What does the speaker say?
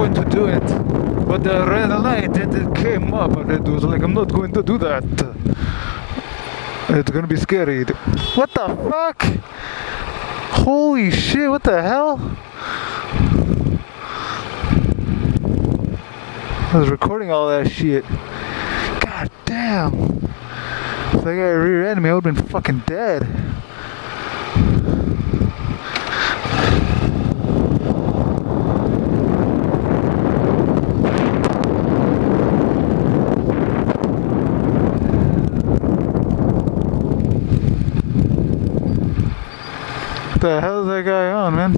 going to do it. But the red light, it came up and it was like, I'm not going to do that. It's gonna be scary. What the fuck? Holy shit, what the hell? I was recording all that shit. God damn. If that guy rear-ended me, I would've been fucking dead. What the hell is that guy on, man?